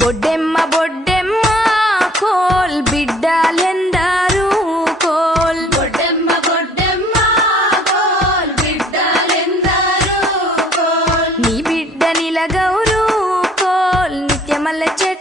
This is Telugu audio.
Boddemma Boddemma coal బిడ్డలెందరూ coal Boddemma Boddemma coal బిడ్డలెందరూ coal నీ బిడ్డ నిలగౌరు కోల్ నిత్యమల్ల చెట్టు